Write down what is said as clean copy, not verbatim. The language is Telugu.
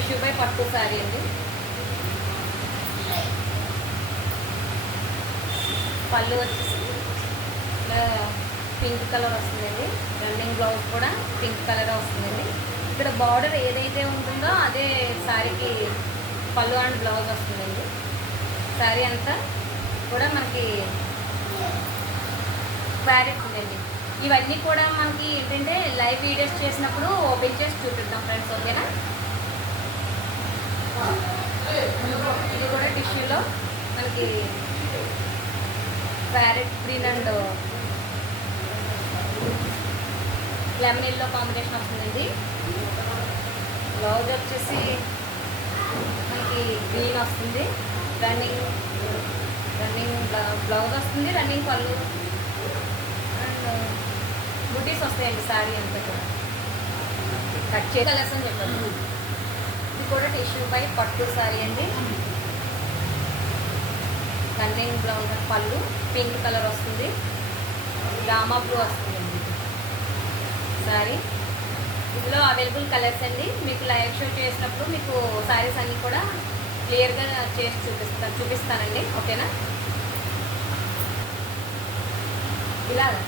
టిష్యూ బై పట్టు శారీ అండి. పళ్ళు వచ్చేసి పింక్ కలర్ వస్తుందండి. రన్నింగ్ బ్లౌజ్ కూడా పింక్ కలర్ వస్తుందండి. ఇక్కడ బార్డర్ ఏదైతే ఉంటుందో అదే శారీకి పళ్ళు అండ్ బ్లౌజ్ వస్తుందండి. శారీ అంతా కూడా మనకి క్వాలిటీ ఉందండి. ఇవన్నీ కూడా మనకి ఏంటంటే లైవ్ వీడియోస్ చేసినప్పుడు ఓపెన్ చేసి చూపిద్దాం ఫ్రెండ్స్, ఓకేనా. ఇది కూడా టిష్యూలో మనకి parrot green and lemon yellow combination వస్తుందండి. బ్లౌజ్ వచ్చేసి మనకి గ్రీన్ వస్తుంది. రన్నింగ్ బ్లౌజ్ వస్తుంది, రన్నింగ్ పళ్ళు అండ్ బుటీస్ వస్తాయండి. శారీ అంతా కూడా కట్ చేసి కలర్స్ అని చెప్పారు. ఇది కూడా టిష్యూ పై పట్టు శారీ అండి. రన్నింగ్ బ్లౌజ్ పళ్ళు పింక్ కలర్ వస్తుంది, రామా బ్లూ వస్తుందండి శారీ. ఇందులో అవైలబుల్ కలర్స్ అండి. మీకు లైవ్ షో చేసినప్పుడు మీకు శారీస్ అన్నీ కూడా క్లియర్గా చేసి చూపిస్తానండి, ఓకేనా. ఇలాగా